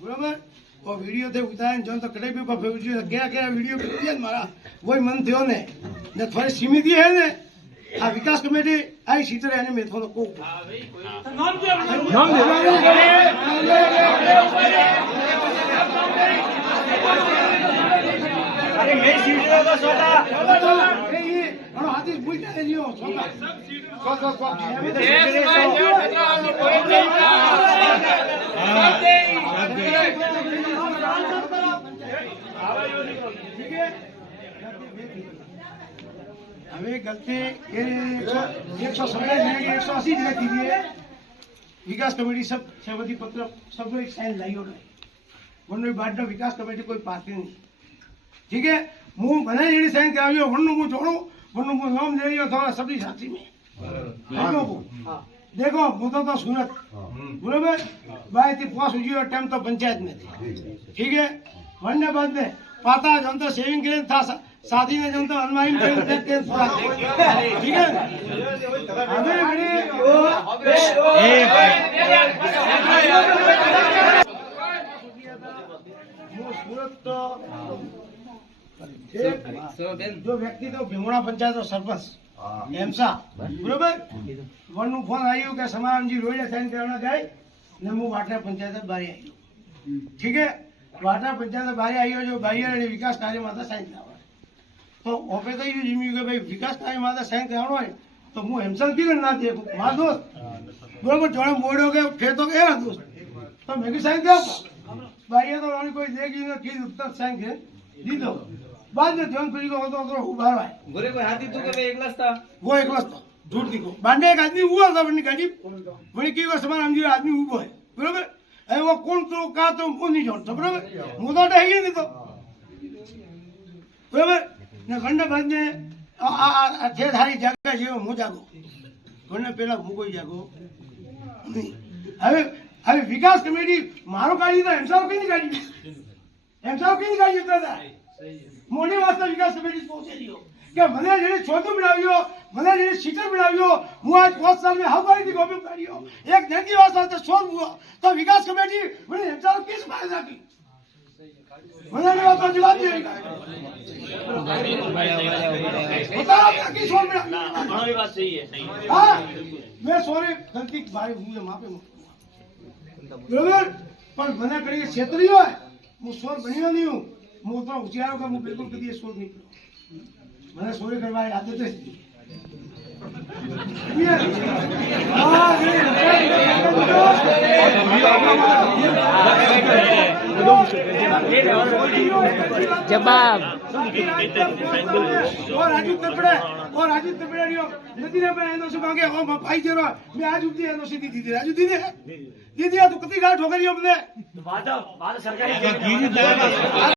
बराबर और वीडियो थे उतारे जो तो कड़े भी क्या क्या वीडियो किया मारा वही मन थियो ने थोड़ी सीमित ही है ने आ विकास कमेटी आई सीटर है मैं थोड़ा को नाम दे अरे मैं सीटर का सोता ये और हाथी पूछ दे लियो सोता सो हमें गलती 180 जगह दीजिए विकास कमेटी सब सहमति पत्र सब लोग साइन लाइयो वन बाद विकास कमेटी कोई पाती नहीं ठीक है मुंह बना जी साइन करावियो वन मुंह छोड़ो वन मुंह नाम ले लियो थोड़ा सबकी साथी में देखो मुद्दा तो सूरत बराबर भाई थी पास हुई टाइम तो पंचायत में थी ठीक है वरना बाद में पाता जन तो सेविंग के था शादी में जन तो अनवाइन के थोड़ा ठीक है हमें बड़ी सूरत तो जो व्यक्ति तो भीमोड़ा पंचायत सरपंच एमसा बराबर वन फोन आयो के समाराम जी रोज साइन करना जाए ने मु वाटा पंचायत बारी आयो ठीक है वाटा पंचायत बारी आयो जो बारिया ने विकास कार्य माता साइन करवा तो ओपे तो ये जिम्मी के भाई विकास कार्य माता साइन करवानो है तो मु हेमसल की ना देखो मार दोस्त बराबर जोड़े मोड़ो के फिर तो क्या दोस्त तो मैं भी साइन कर बारिया तो कोई देखी ना की उत्तर साइन के दी दो बाद में ध्यान पड़ी को तो उभा रहा है बोले कोई हाथी तू के एकलास था वो एकलास था झूठ दिखो बांडे एक आदमी हुआ था अपनी गाड़ी वही की वो समान हम जी आदमी हुआ है बराबर अरे वो कौन तो का तो वो नहीं जानता बराबर मुद्दा तो है ही नहीं तो बराबर ने घंटा बाद में थे थारी जगह जीव मु जागो घंटा पहला मु कोई जागो नहीं હવે હવે વિકાસ કમિટી મારો કાઢી તો એમસાવ કઈ કાઢી એમસાવ કઈ કાઢી દાદા મોટી વાસ્તે વિકાસ કમિટી પહોંચે રહ્યો કે મને જેને છોટું બનાવ્યો મને જેને સીટર બનાવ્યો હું આજ 5 साल में हवाई गवर्नमेंट काढियो एक नदी वास्ते सोल हुआ तो विकास कमेटी મને એમસાવ किस बात की મને नहीं बात जवाब देगा बताओ क्या की सोल में हमारी बात सही है हां मैं सॉरी गलती भाई मुझे माफी बराबर पर મને કરી ક્ષેત્રીય હું સોર બન્યો નહીં હું હું તો ઉચ્ચારો કે હું બિલકુલ કદી સોર નહીં મને સોરી કરવા આદત જ जवाब और राजू तपड़े नदी ने मैं एनओसी मांगे ओ भाई जरो मैं आज उठी एनओसी दी थी राजू दीदी दीदी तू कितनी गाल ठोकरी अपने बात सरकारी